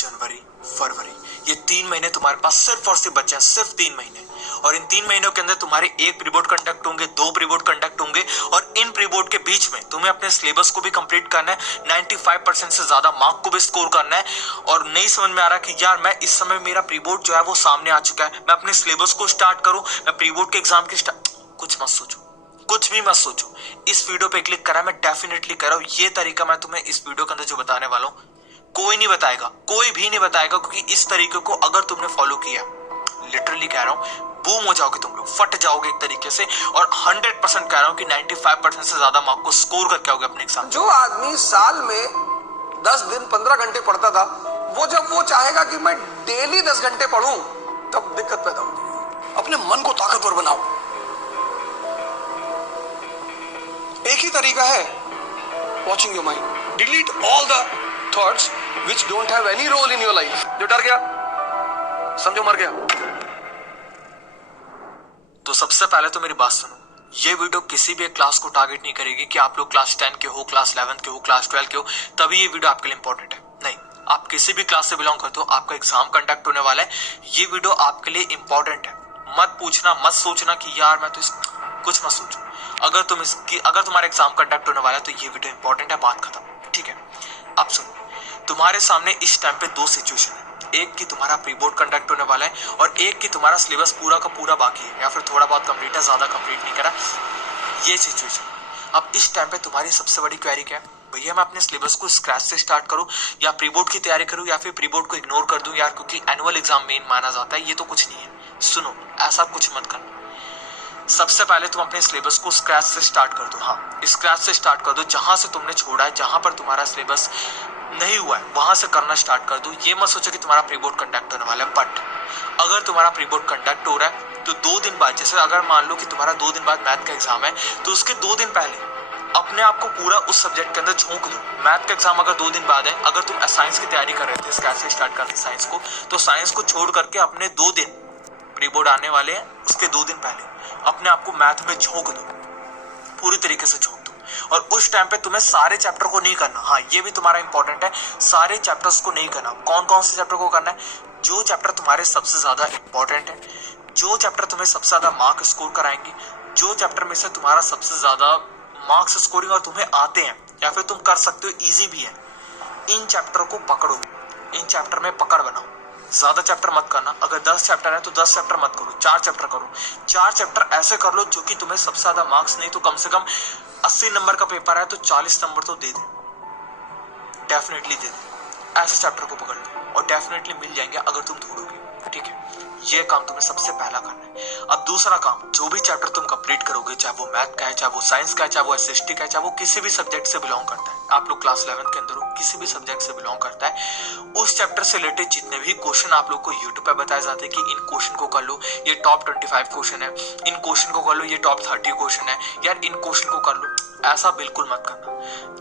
जनवरी, फरवरी, ये 3 महीने तुम्हारे पास सिर्फ और सिर्फ बचे हैं, सिर्फ 3 महीने। और इन 3 महीनों के अंदर तुम्हारे 1 प्री बोर्ड कंडक्ट होंगे, 2 प्री बोर्ड कंडक्ट होंगे, और इन प्री बोर्ड के बीच में तुम्हें अपने सिलेबस को भी कंप्लीट करना है, 95% से ज्यादा मार्क को भी स्कोर करना है। और नहीं समझ में आ रहा कि यार मैं इस समय मेरा प्री बोर्ड जो है वो सामने आ चुका है, मैं अपने सिलेबस को स्टार्ट करूं, मैं प्री बोर्ड के एग्जाम की कुछ मत सोचो, कुछ भी मत सोचो, इस वीडियो पे क्लिक करा। मैं डेफिनेटली कह रहा हूं, ये तरीका मैं तुम्हें इस वीडियो के अंदर जो बताने वाला हूं कोई नहीं बताएगा, कोई भी नहीं बताएगा, क्योंकि इस तरीके को अगर तुमने फॉलो किया, लिटरली कह रहा हूं, बूम हो जाओगे तुम लोग, फट जाओगे एक तरीके से। और 100% कह रहा हूं कि 95% से ज्यादा मार्क को स्कोर करके आओगे अपने एग्जाम। जो आदमी साल में 10 दिन 15 घंटे पढ़ता था, वो जब वो चाहेगा कि मैं डेली 10 घंटे पढ़ूं, तब दिक्कत पैदा होगी। अपने मन को ताकतवर बनाओ। एक ही तरीका है, watching your mind. Delete all the thoughts which don't have any role in your life. जो डर गया समझो मर गया। तो सबसे पहले तो मेरी बात सुनो, ये वीडियो किसी भी एक क्लास को टारगेट नहीं करेगी कि आप लोग क्लास 10 के हो, क्लास 11 के हो, क्लास 12 के हो, तभी ये वीडियो आपके लिए इंपॉर्टेंट है। नहीं, आप किसी भी क्लास से बिलोंग करते हो, आपका एग्जाम कंडक्ट होने वाला है, ये वीडियो आपके लिए इंपॉर्टेंट है। मत पूछना, मत सोचना कि यार मैं तो कुछ मत सोचो। अगर तुम्हारा एग्जाम कंडक्ट होने वाला है तो ये वीडियो इंपॉर्टेंट है, बात खत्म। ठीक है, अब सुनो, तुम्हारे सामने इस टाइम पे 2 सिचुएशन है, एक की तुम्हारा प्री बोर्ड कंडक्ट होने वाला है, और एक की तुम्हारा सिलेबस पूरा का पूरा बाकी है, या फिर थोड़ा बहुत कंप्लीट है, ज्यादा कंप्लीट नहीं करा, ये सिचुएशन। अब इस टाइम पे तुम्हारी सबसे बड़ी क्वेरी क्या है, भैया मैं अपने सिलेबस को स्क्रैच से स्टार्ट करूं, या प्री बोर्ड की तैयारी करूं, या फिर प्री बोर्ड को इग्नोर कर दूं यार, क्योंकि एनुअल एग्जाम मेन माना जाता है। ये तो कुछ नहीं है। सुनो, ऐसा कुछ मत करना। सबसे पहले तुम अपने सिलेबस को स्क्रैच से स्टार्ट कर दो। हाँ, स्क्रैच से स्टार्ट कर दो, जहां से तुमने छोड़ा है, जहां पर तुम्हारा सिलेबस नहीं हुआ है वहां से करना स्टार्ट कर दो। ये मत सोचो कि तुम्हारा प्री बोर्ड कंडक्ट होने वाला है, बट अगर तुम्हारा प्री बोर्ड कंडक्ट हो रहा है तो 2 दिन बाद, जैसे अगर मान लो कि तुम्हारा 2 दिन बाद मैथ का एग्जाम है, तो उसके 2 दिन पहले अपने आप को पूरा उस सब्जेक्ट के अंदर झोंक दो। मैथ का एग्जाम अगर 2 दिन बाद है, अगर तुम साइंस की तैयारी कर रहे थे, स्क्रैच से स्टार्ट करते साइंस को, तो साइंस को छोड़ करके अपने 2 दिन प्री बोर्ड आने वाले हैं, उसके 2 दिन पहले अपने आप को मैथ में झोंक दो, पूरी तरीके से झोंक दो। और उस टाइम पे तुम्हें सारे चैप्टर को नहीं करना। हाँ, ये भी तुम्हारा इंपॉर्टेंट है, सारे चैप्टर्स को नहीं करना। कौन कौन से चैप्टर को करना है? जो चैप्टर तुम्हारे सबसे ज्यादा इंपॉर्टेंट है, जो चैप्टर तुम्हें सबसे ज्यादा मार्क स्कोर कराएंगे, जो चैप्टर में से तुम्हारा सबसे ज्यादा मार्क्स स्कोरिंग और तुम्हें आते हैं, या फिर तुम कर सकते हो, इजी भी है, इन चैप्टर को पकड़ो, इन चैप्टर में पकड़ बनाओ। ज्यादा चैप्टर मत करना। अगर 10 चैप्टर है तो 10 चैप्टर मत करो, 4 चैप्टर करो। 4 चैप्टर ऐसे कर लो जो कि तुम्हें सबसे ज्यादा मार्क्स, नहीं तो कम से कम 80 नंबर का पेपर है तो 40 नंबर तो दे दे, डेफिनेटली दे दे। ऐसे चैप्टर को पकड़ लो और डेफिनेटली मिल जाएंगे अगर तुम ढूंढोगे। ठीक है, ये काम तुम्हें सबसे पहला करना है। अब दूसरा काम, जो भी चैप्टर तुम कंप्लीट करोगे, चाहे वो मैथ का है, चाहे वो साइंस का है, चाहे वो एसएसटी का है, चाहे वो किसी भी सब्जेक्ट से बिलोंग करता है, आप लोग क्लास 11 के अंदर हो, किसी भी सब्जेक्ट से बिलोंग करता है, उस चैप्टर से रिलेटेड जितने भी क्वेश्चन आप लोग को यूट्यूब पे बताए जाते हैं कि इन क्वेश्चन को कर लो, ये टॉप 25 क्वेश्चन है, इन क्वेश्चन को कर लो, ये टॉप 30 क्वेश्चन है, यार इन क्वेश्चन को कर लो, ऐसा बिल्कुल मत करना।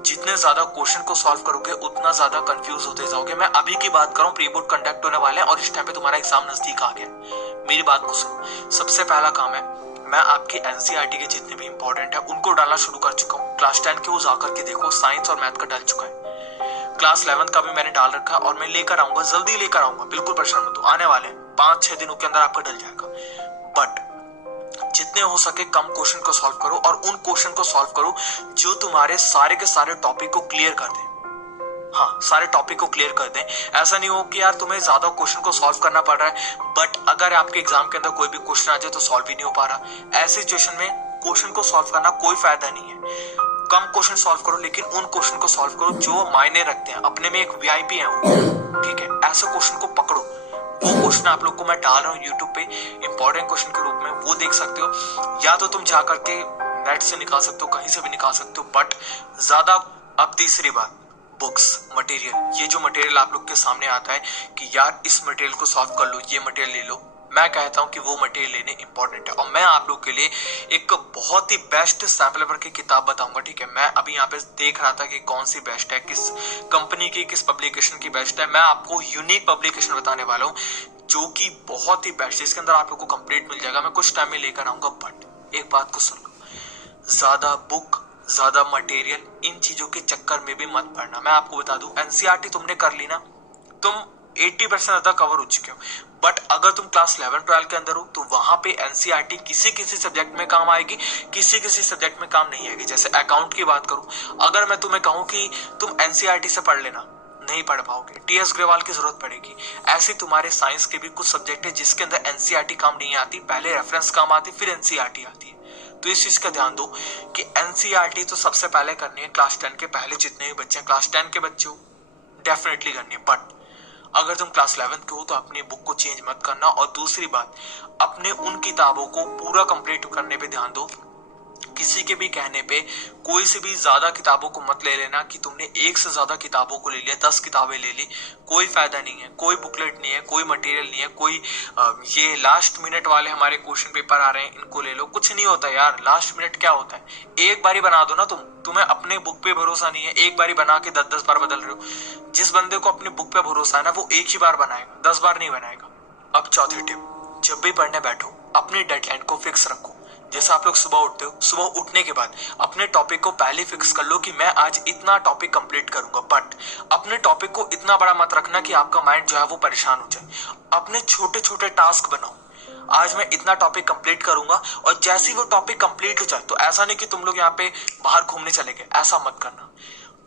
जितने ज्यादा क्वेश्चन को सॉल्व करोगे उतना ज्यादा कंफ्यूज होते जाओगे। मैं अभी की बात कर रहा हूँ, प्री बोर्ड कंडक्ट होने वाले हैं और इस टाइम पे तुम्हारा एग्जाम नजदीक आ गया। मेरी बात को सुनो, सबसे पहला काम है, मैं आपकी एनसीईआरटी के जितने भी इंपॉर्टेंट है उनको डालना शुरू कर चुका हूँ। क्लास 10 के वो जाकर के देखो, साइंस और मैथ का डल चुका है, क्लास 11 का भी मैंने डाल रखा है, और मैं लेकर आऊंगा, जल्दी लेकर आऊंगा, बिल्कुल परेशान मत हो, आने वाले 5-6 दिनों के अंदर आपका डल जाएगा। बट जितने हो सके कम क्वेश्चन को सॉल्व करो, और उन क्वेश्चन को सॉल्व करो जो तुम्हारे सारे के सारे टॉपिक को क्लियर कर दें। हाँ, सारे टॉपिक को क्लियर कर दें। ऐसा नहीं हो कि यार तुम्हें ज्यादा क्वेश्चन को सॉल्व करना पड़ रहा है, बट अगर आपके एग्जाम के अंदर कोई भी क्वेश्चन आ जाए तो सॉल्व ही नहीं हो पा रहा। ऐसी सिचुएशन में क्वेश्चन को सॉल्व करना कोई फायदा नहीं है। कम क्वेश्चन सॉल्व करो, लेकिन उन क्वेश्चन को सॉल्व करो जो मायने रखते हैं, अपने में एक वीआईपी है वो। ठीक है, ऐसे क्वेश्चन को पकड़ो। वो क्वेश्चन आप लोग को मैं डाल रहा हूँ यूट्यूब पे इंपॉर्टेंट क्वेश्चन के रूप में, वो देख सकते हो, या तो तुम जा करके नेट से निकाल सकते हो, कहीं से भी निकाल सकते हो, बट ज्यादा। अब तीसरी बात, बुक्स, मटेरियल, ये जो मटेरियल आप लोग के सामने आता है कि यार इस मटेरियल को सॉल्व कर लो, ये मटेरियल ले लो, मैं कहता हूं कि वो मटेरियल लेने इंपॉर्टेंट है। और मैं आप लोग के लिए एक बहुत ही बेस्ट सैंपल पेपर की किताब बताऊंगा। ठीक है, मैं अभी यहाँ पे देख रहा था कि कौन सी बेस्ट है, किस कंपनी की, किस पब्लिकेशन की बेस्ट है। मैं आपको यूनिक पब्लिकेशन बताने वाला हूँ जो कि बहुत ही बेस्ट है, इसके अंदर आप लोग को कंप्लीट मिल जाएगा। मैं कुछ टाइम में लेकर आऊंगा, बट एक बात को सुन लो, ज्यादा बुक, ज्यादा मटेरियल, इन चीजों के चक्कर में भी मत पड़ना। मैं आपको बता दूं, एनसीईआरटी तुमने कर ली ना, तुम 80% ज्यादा कवर हो चुके हो। बट अगर तुम क्लास 11-12 के अंदर हो तो वहां पे एनसीईआरटी किसी किसी सब्जेक्ट में काम आएगी, किसी किसी सब्जेक्ट में काम नहीं आएगी। जैसे अकाउंट की बात करूं, अगर मैं तुम्हें कहूं कि तुम एनसीईआरटी से पढ़ लेना, नहीं पढ़ पाओगे, टीएस ग्रेवाल की जरूरत पड़ेगी। ऐसे तुम्हारे साइंस के भी कुछ सब्जेक्ट है जिसके अंदर एनसीईआरटी काम नहीं आती, पहले रेफरेंस काम आती फिर एनसीईआरटी आती है। तो इस चीज का ध्यान दो कि एनसीईआरटी तो सबसे पहले करनी है क्लास 10 के पहले जितने भी बच्चे हैं, क्लास 10 के बच्चे हो डेफिनेटली करनी है। बट अगर तुम क्लास 11 के हो तो अपनी बुक को चेंज मत करना। और दूसरी बात, अपने उन किताबों को पूरा कंप्लीट करने पे ध्यान दो। किसी के भी कहने पे कोई से भी ज्यादा किताबों को मत ले लेना कि तुमने एक से ज्यादा किताबों को ले लिया, 10 किताबें ले ली, कोई फायदा नहीं है, कोई बुकलेट नहीं है, कोई मटेरियल नहीं है, कोई ये लास्ट मिनट वाले हमारे क्वेश्चन पेपर आ रहे हैं इनको ले लो, कुछ नहीं होता यार। लास्ट मिनट क्या होता है, एक बारी बना दो ना तुम्हें अपने बुक पे भरोसा नहीं है, एक बारी बना के 10-10 बार बदल रहे हो। जिस बंदे को अपनी बुक पे भरोसा है ना वो एक ही बार बनाएगा, 10 बार नहीं बनाएगा। अब चौथी टिप, जब भी पढ़ने बैठो अपनी डेडलाइन को फिक्स रखो। जैसे आप लोग सुबह उठते हो, सुबह उठने के बाद अपने टॉपिक को पहले फिक्स कर लो कि मैं आज इतना टॉपिक कंप्लीट करूंगा। बट अपने टॉपिक को इतना बड़ा मत रखना कि आपका माइंड जो है वो परेशान हो जाए। अपने छोटे छोटे टास्क बनाओ, आज मैं इतना टॉपिक कंप्लीट करूंगा, और जैसे ही वो टॉपिक कंप्लीट हो जाए तो ऐसा नहीं कि तुम लोग यहाँ पे बाहर घूमने चले गए, ऐसा मत करना।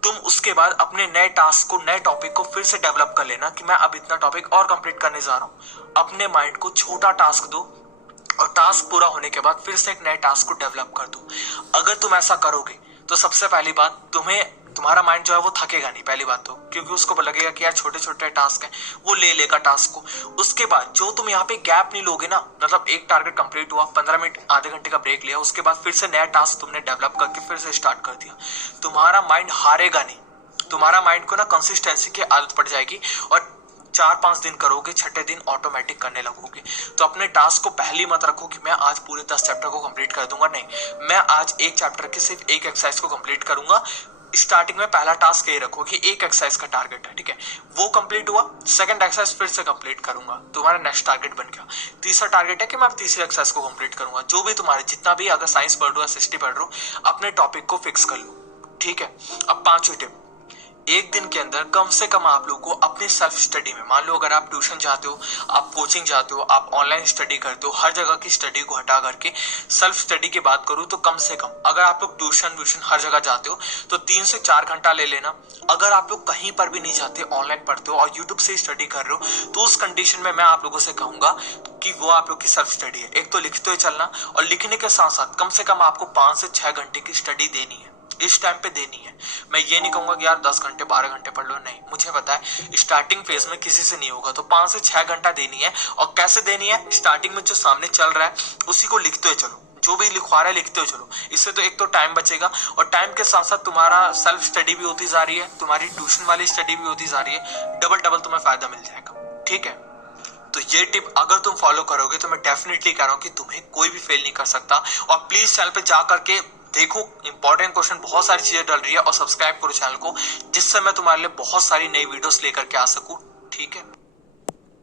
तुम उसके बाद अपने नए टास्क को, नए टॉपिक को फिर से डेवलप कर लेना कि मैं अब इतना टॉपिक और कंप्लीट करने जा रहा हूं। अपने माइंड को छोटा टास्क दो और टास्क पूरा होने के बाद फिर से एक नए टास्क को डेवलप कर दो। अगर तुम ऐसा करोगे तो सबसे पहली बात, तुम्हारा माइंड जो है वो थकेगा नहीं, पहली बात तो, क्योंकि उसको लगेगा कि यार छोटे छोटे टास्क हैं, वो ले लेगा टास्क को। उसके बाद जो तुम यहाँ पे गैप नहीं लोगे ना, मतलब एक टारगेट कंप्लीट हुआ, 15 मिनट आधे घंटे का ब्रेक लिया, उसके बाद फिर से नया टास्क तुमने डेवलप करके फिर से स्टार्ट कर दिया, तुम्हारा माइंड हारेगा नहीं। तुम्हारा माइंड को ना कंसिस्टेंसी की आदत पड़ जाएगी और 4-5 दिन करोगे, छठे दिन ऑटोमेटिक करने लगोगे। तो अपने टास्क को पहले मत रखो कि मैं आज पूरे 10 चैप्टर को कंप्लीट कर दूंगा, नहीं, मैं आज एक चैप्टर के सिर्फ एक एक्सरसाइज को कंप्लीट करूंगा। स्टार्टिंग में पहला टास्क यही रखो कि एक एक्सरसाइज का टारगेट है, ठीक है, वो कंप्लीट हुआ, सेकंड एक्सरसाइज फिर से कंप्लीट करूंगा, तुम्हारा नेक्स्ट टारगेट बन गया। तीसरा टारगेट है कि मैं तीसरी एक्सरसाइज को कंप्लीट करूंगा। जो भी तुम्हारे जितना भी, अगर साइंस पढ़ रहे हो या सिस्टी पढ़ रहे हो, अपने टॉपिक को फिक्स कर लो, ठीक है। अब 5वीं टिप, एक दिन के अंदर कम से कम आप लोगों को अपनी सेल्फ स्टडी में, मान लो अगर आप ट्यूशन जाते हो, आप कोचिंग जाते हो, आप ऑनलाइन स्टडी करते हो, हर जगह की स्टडी को हटा करके सेल्फ स्टडी की बात करूं तो कम से कम, अगर आप लोग ट्यूशन हर जगह जाते हो तो 3 से 4 घंटा ले लेना। अगर आप लोग कहीं पर भी नहीं जाते, ऑनलाइन पढ़ते हो और यूट्यूब से स्टडी कर रहे हो, तो उस कंडीशन में मैं आप लोगों से कहूंगा कि वो आप लोग की सेल्फ स्टडी है। एक तो लिखते हुए चलना, और लिखने के साथ साथ कम से कम आपको 5 से 6 घंटे की स्टडी देनी है, इस टाइम पे देनी है। मैं ये नहीं कहूंगा कि यार 10 घंटे 12 घंटे पढ़ लो, नहीं, मुझे पता है स्टार्टिंग फेज में किसी से नहीं होगा, तो 5 से 6 घंटा देनी है। और कैसे देनी है, स्टार्टिंग में जो सामने चल रहा है उसी को लिखते हुए चलो, जो भी लिखवा रहा है लिखते हुए चलो। इससे तो एक तो टाइम बचेगा, और टाइम के साथ साथ तुम्हारा सेल्फ स्टडी भी होती जा रही है, तुम्हारी ट्यूशन वाली स्टडी भी होती जा रही है, डबल तुम्हें फायदा मिल जाएगा, ठीक है। तो ये टिप अगर तुम फॉलो करोगे तो मैं डेफिनेटली कह रहा हूं कि तुम्हें कोई भी फेल नहीं कर सकता। और प्लीज चैनल पे जा करके देखो, इंपॉर्टेंट क्वेश्चन, बहुत सारी चीजें डल रही है, और सब्सक्राइब करो चैनल को, जिससे मैं तुम्हारे लिए बहुत सारी नई वीडियोस लेकर के आ सकूं, ठीक है।